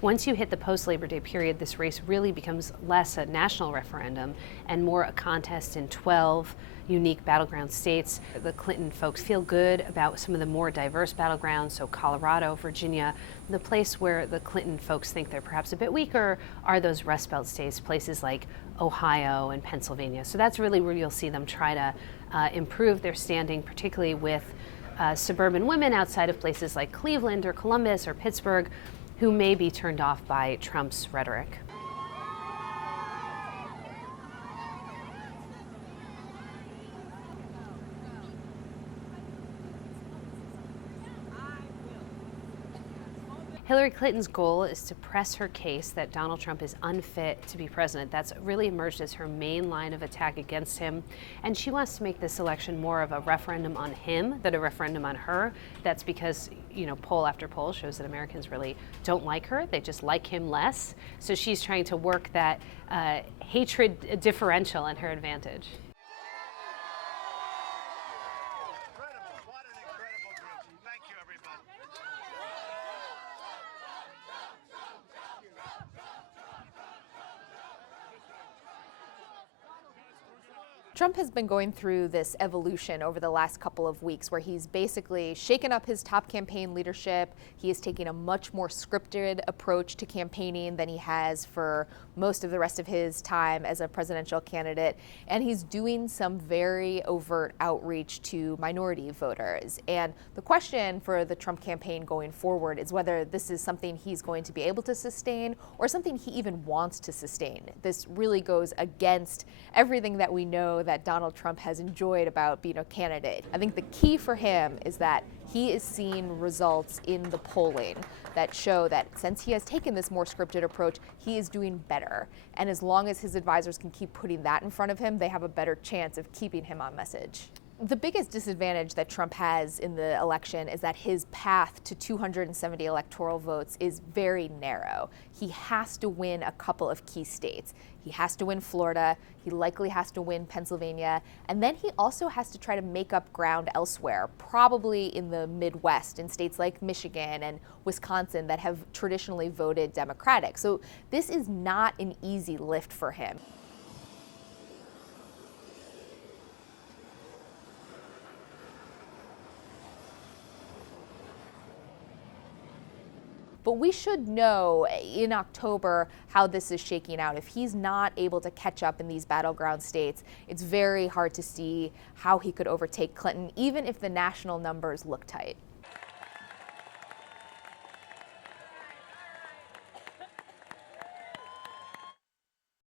Once you hit the post-Labor Day period, this race really becomes less a national referendum and more a contest in 12 unique battleground states. The Clinton folks feel good about some of the more diverse battlegrounds, so Colorado, Virginia. The place where the Clinton folks think they're perhaps a bit weaker are those Rust Belt states, places like Ohio and Pennsylvania. So that's really where you'll see them try to improve their standing, particularly with suburban women outside of places like Cleveland or Columbus or Pittsburgh, who may be turned off by Trump's rhetoric. Hillary Clinton's goal is to press her case that Donald Trump is unfit to be president. That's really emerged as her main line of attack against him. And she wants to make this election more of a referendum on him than a referendum on her. That's because, poll after poll shows that Americans really don't like her. They just like him less. So she's trying to work that hatred differential in her advantage. Trump has been going through this evolution over the last couple of weeks where he's basically shaken up his top campaign leadership. He is taking a much more scripted approach to campaigning than he has for most of the rest of his time as a presidential candidate. And he's doing some very overt outreach to minority voters. And the question for the Trump campaign going forward is whether this is something he's going to be able to sustain or something he even wants to sustain. This really goes against everything that we know that Donald Trump has enjoyed about being a candidate. I think the key for him is that he is seeing results in the polling that show that since he has taken this more scripted approach, he is doing better. And as long as his advisors can keep putting that in front of him, they have a better chance of keeping him on message. The biggest disadvantage that Trump has in the election is that his path to 270 electoral votes is very narrow. He has to win a couple of key states. He has to win Florida, he likely has to win Pennsylvania, and then he also has to try to make up ground elsewhere, probably in the Midwest, in states like Michigan and Wisconsin that have traditionally voted Democratic. So this is not an easy lift for him. But we should know in October how this is shaking out. If he's not able to catch up in these battleground states, it's very hard to see how he could overtake Clinton, even if the national numbers look tight.